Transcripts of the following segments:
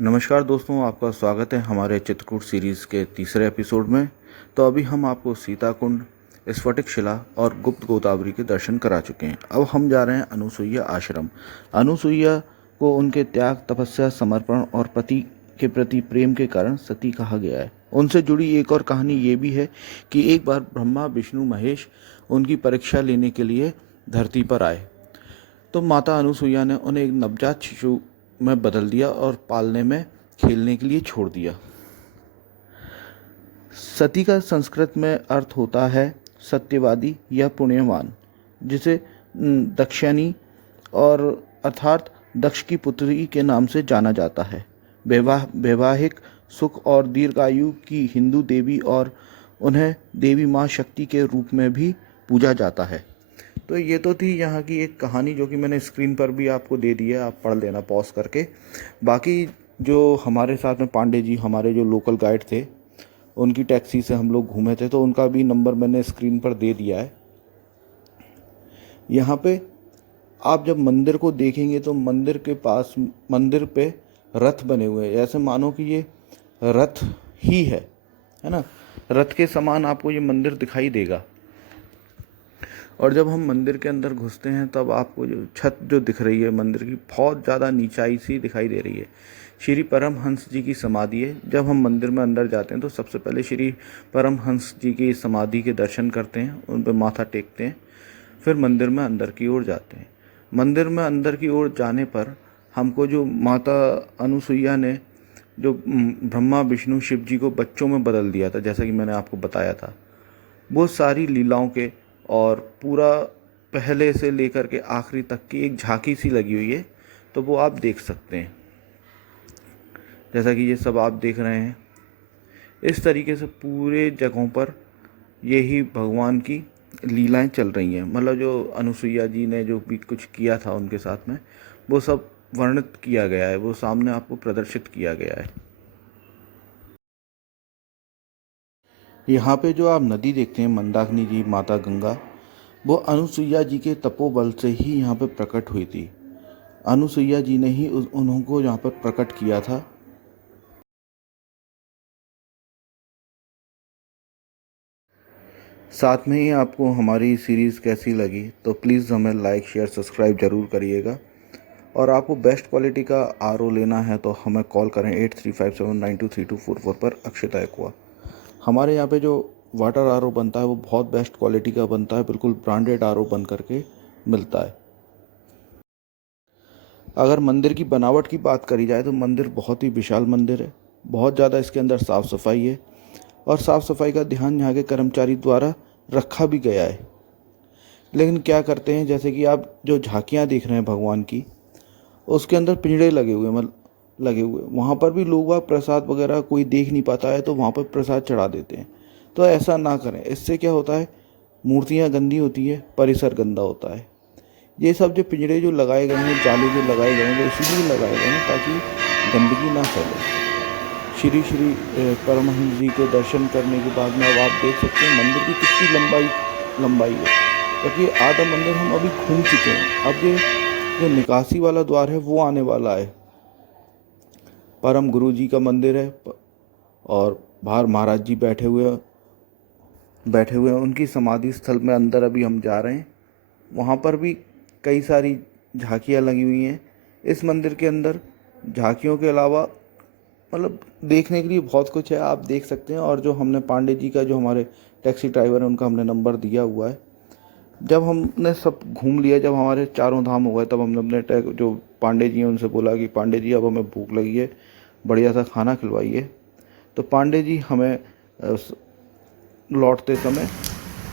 नमस्कार दोस्तों, आपका स्वागत है हमारे चित्रकूट सीरीज़ के तीसरे एपिसोड में। तो अभी हम आपको सीताकुंड, स्फटिक शिला और गुप्त गोदावरी के दर्शन करा चुके हैं। अब हम जा रहे हैं अनुसुईया आश्रम। अनुसुईया को उनके त्याग, तपस्या, समर्पण और पति के प्रति प्रेम के कारण सती कहा गया है। उनसे जुड़ी एक और कहानी ये भी है कि एक बार ब्रह्मा, विष्णु, महेश उनकी परीक्षा लेने के लिए धरती पर आए, तो माता अनुसुईया ने उन्हें एक नवजात शिशु में बदल दिया और पालने में, खेलने के लिए छोड़ दिया। सती का संस्कृत में अर्थ होता है सत्यवादी या पुण्यवान, जिसे दक्षिणी और अर्थात दक्ष की पुत्री के नाम से जाना जाता है। वैवाहिक सुख और दीर्घायु की हिंदू देवी और उन्हें देवी माँ शक्ति के रूप में भी पूजा जाता है। तो ये तो थी यहाँ की एक कहानी, जो कि मैंने स्क्रीन पर भी आपको दे दी है, आप पढ़ लेना पॉज करके। बाकी जो हमारे साथ में पांडे जी, हमारे जो लोकल गाइड थे, उनकी टैक्सी से हम लोग घूमे थे, तो उनका भी नंबर मैंने स्क्रीन पर दे दिया है। यहाँ पे आप जब मंदिर को देखेंगे तो मंदिर के पास, मंदिर पे रथ बने हुए हैं, ऐसे मानो कि ये रथ ही है ना। रथ के समान आपको ये मंदिर दिखाई देगा। और जब हम मंदिर के अंदर घुसते हैं तब आपको जो छत जो दिख रही है मंदिर की, बहुत ज़्यादा नीचाई सी दिखाई दे रही है। श्री परमहंस जी की समाधि है। जब हम मंदिर में अंदर जाते हैं तो सबसे पहले श्री परमहंस जी की समाधि के दर्शन करते हैं, उन पर माथा टेकते हैं, फिर मंदिर में अंदर की ओर जाते हैं। मंदिर में अंदर की ओर जाने पर हमको जो माता अनुसुईया ने जो ब्रह्मा, विष्णु, शिव जी को बच्चों में बदल दिया था, जैसा कि मैंने आपको बताया था, वो सारी लीलाओं के और पूरा पहले से लेकर के आखिरी तक की एक झांकी सी लगी हुई है, तो वो आप देख सकते हैं। जैसा कि ये सब आप देख रहे हैं, इस तरीके से पूरे जगहों पर यही भगवान की लीलाएं चल रही हैं। मतलब जो अनुसुईया जी ने जो भी कुछ किया था उनके साथ में, वो सब वर्णित किया गया है, वो सामने आपको प्रदर्शित किया गया है। यहाँ पे जो आप नदी देखते हैं, मंदाकिनी जी, माता गंगा, वो अनुसुईया जी के तपोबल से ही यहाँ पे प्रकट हुई थी। अनुसुईया जी ने ही उनको यहाँ पर प्रकट किया था। साथ में ही आपको हमारी सीरीज़ कैसी लगी तो प्लीज़ हमें लाइक, शेयर, सब्सक्राइब ज़रूर करिएगा। और आपको बेस्ट क्वालिटी का आरओ लेना है तो हमें कॉल करें 8357923244 पर, अक्षिता एक्वा। हमारे यहाँ पे जो वाटर आरओ बनता है वो बहुत बेस्ट क्वालिटी का बनता है, बिल्कुल ब्रांडेड आरओ बन करके मिलता है। अगर मंदिर की बनावट की बात करी जाए तो मंदिर बहुत ही विशाल मंदिर है, बहुत ज़्यादा इसके अंदर साफ़ सफाई है, और साफ़ सफाई का ध्यान यहाँ के कर्मचारी द्वारा रखा भी गया है। लेकिन क्या करते हैं, जैसे कि आप जो झांकियाँ देख रहे हैं भगवान की, उसके अंदर पिंजड़े लगे हुए, मतलब लगे हुए, वहाँ पर भी लोग वहाँ प्रसाद वगैरह कोई देख नहीं पाता है तो वहाँ पर प्रसाद चढ़ा देते हैं। तो ऐसा ना करें, इससे क्या होता है, मूर्तियाँ गंदी होती है, परिसर गंदा होता है। ये सब जो पिंजड़े जो लगाए गए हैं, जाले जो लगाए गए हैं, वो इसीलिए लगाए गए हैं ताकि गंदगी ना फैले। श्री श्री परमहंस जी के दर्शन करने के बाद में अब आप देख सकते हैं मंदिर की कितनी लंबाई है, क्योंकि आधा मंदिर हम अभी घूम चुके हैं। अब ये जो निकासी वाला द्वार है वो आने वाला है। परम गुरु जी का मंदिर है और बाहर महाराज जी बैठे हुए हैं, उनकी समाधि स्थल में अंदर अभी हम जा रहे हैं। वहाँ पर भी कई सारी झांकियाँ लगी हुई हैं। इस मंदिर के अंदर झांकियों के अलावा मतलब देखने के लिए बहुत कुछ है, आप देख सकते हैं। और जो हमने पांडे जी का, जो हमारे टैक्सी ड्राइवर है, उनका हमने नंबर दिया हुआ है। जब हमने सब घूम लिया, जब हमारे चारों धाम हो गए, तब हमने अपने जो पांडे जी हैं उनसे बोला कि पांडे जी अब हमें भूख लगी है, बढ़िया सा खाना खिलवाइए। तो पांडे जी हमें लौटते समय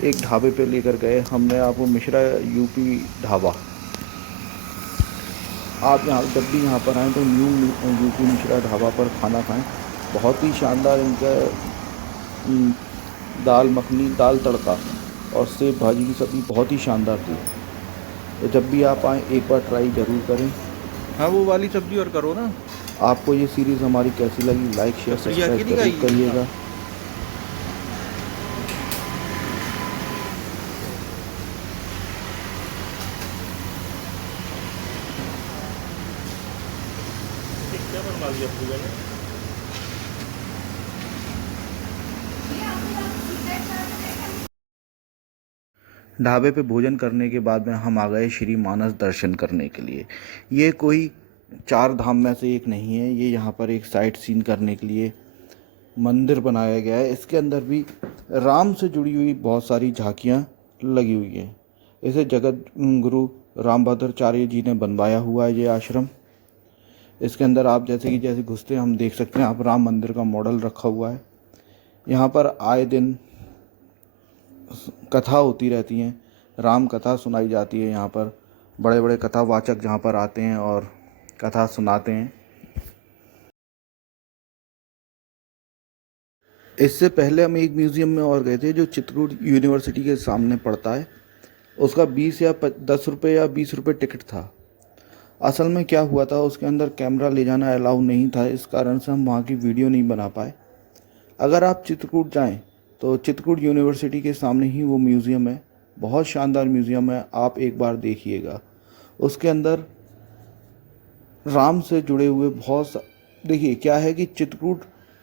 एक ढाबे पे लेकर गए। हमने आपको मिश्रा यूपी ढाबा, आप यहाँ जब भी यहाँ पर आएँ तो न्यू यूपी मिश्रा ढाबा पर खाना खाएं। बहुत ही शानदार इनका दाल मखनी, दाल तड़का और सेव भाजी की सब्ज़ी बहुत ही शानदार थी। तो जब भी आप आएँ एक बार ट्राई ज़रूर करें। हाँ, वो वाली सब्जी और करो ना। आपको ये सीरीज़ हमारी कैसी लगी, लाइक, शेयर, सब्सक्राइब ज़रूर करिएगा। ढाबे पे भोजन करने के बाद में हम आ गए श्री मानस दर्शन करने के लिए। ये कोई 4 धाम में से एक नहीं है, ये यहाँ पर एक साइट सीन करने के लिए मंदिर बनाया गया है। इसके अंदर भी राम से जुड़ी हुई बहुत सारी झांकियाँ लगी हुई हैं। इसे जगत गुरु रामभद्राचार्य जी ने बनवाया हुआ है ये आश्रम। इसके अंदर आप जैसे घुसते हैं हम देख सकते हैं, आप राम मंदिर का मॉडल रखा हुआ है। यहाँ पर आए दिन कथा होती रहती हैं, राम कथा सुनाई जाती है। यहाँ पर बड़े बड़े कथावाचक जहाँ पर आते हैं और कथा सुनाते हैं। इससे पहले हम एक म्यूज़ियम में और गए थे जो चित्रकूट यूनिवर्सिटी के सामने पड़ता है। उसका 20 या 10 रुपये या 20 रुपये टिकट था। असल में क्या हुआ था, उसके अंदर कैमरा ले जाना अलाउ नहीं था, इस कारण से हम वहाँ की वीडियो नहीं बना पाए। अगर आप चित्रकूट जाएं तो चित्रकूट यूनिवर्सिटी के सामने ही वो म्यूज़ियम है, बहुत शानदार म्यूज़ियम है, आप एक बार देखिएगा। उसके अंदर राम से जुड़े हुए देखिए क्या है कि चित्रकूट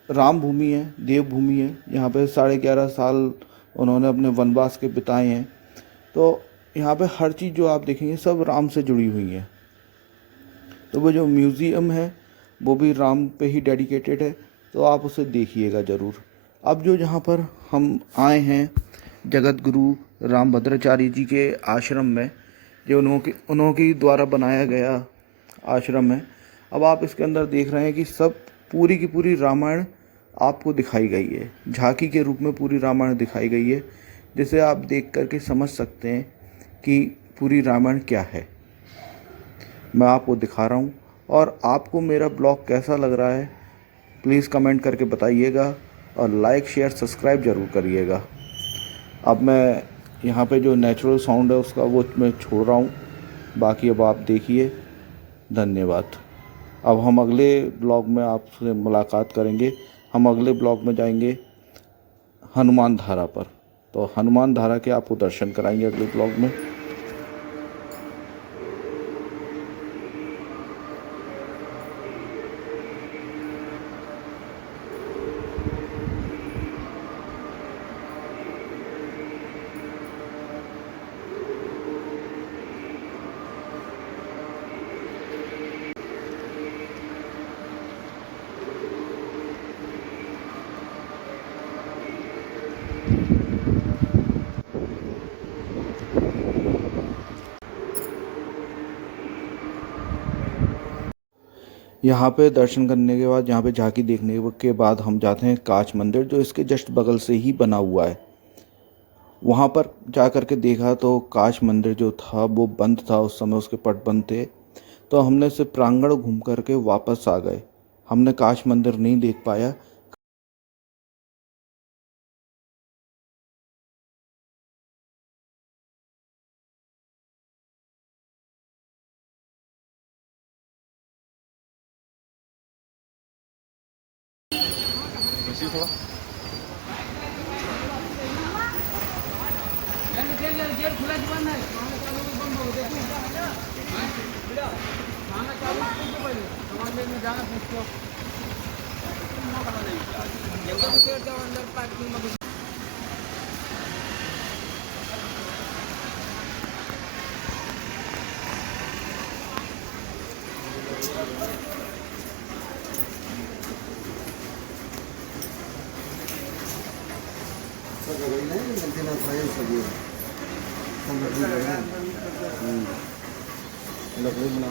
राम भूमि है, देवभूमि है। यहाँ पे 11.5 साल उन्होंने अपने वनवास के बिताए हैं, तो यहाँ पे हर चीज़ जो आप देखेंगे सब राम से जुड़ी हुई है। तो वो जो म्यूज़ियम है वो भी राम पे ही डेडिकेटेड है, तो आप उसे देखिएगा ज़रूर। अब जो जहाँ पर हम आए हैं जगत गुरु रामभद्राचार्य जी के आश्रम में, जो उन्होंने द्वारा बनाया गया आश्रम है। अब आप इसके अंदर देख रहे हैं कि सब पूरी की पूरी रामायण आपको दिखाई गई है, झांकी के रूप में पूरी रामायण दिखाई गई है, जिसे आप देख करके समझ सकते हैं कि पूरी रामायण क्या है। मैं आपको दिखा रहा हूँ, और आपको मेरा ब्लॉग कैसा लग रहा है प्लीज़ कमेंट करके बताइएगा, और लाइक शेयर सब्सक्राइब ज़रूर करिएगा। अब मैं यहाँ पे जो नेचुरल साउंड है उसका वो मैं छोड़ रहा हूँ, बाकी अब आप देखिए। धन्यवाद। अब हम अगले ब्लॉग में आपसे मुलाकात करेंगे। हम अगले ब्लॉग में जाएंगे हनुमान धारा पर, तो हनुमान धारा के आपको दर्शन कराएंगे अगले ब्लॉग में। यहाँ पे दर्शन करने के बाद, यहाँ पे झांकी देखने के बाद हम जाते हैं काच मंदिर, जो इसके जस्ट बगल से ही बना हुआ है। वहाँ पर जा कर के देखा तो काच मंदिर जो था वो बंद था, उस समय उसके पट बंद थे, तो हमने सिर्फ प्रांगण घूम कर के वापस आ गए। हमने काच मंदिर नहीं देख पाया। लकड़ी बना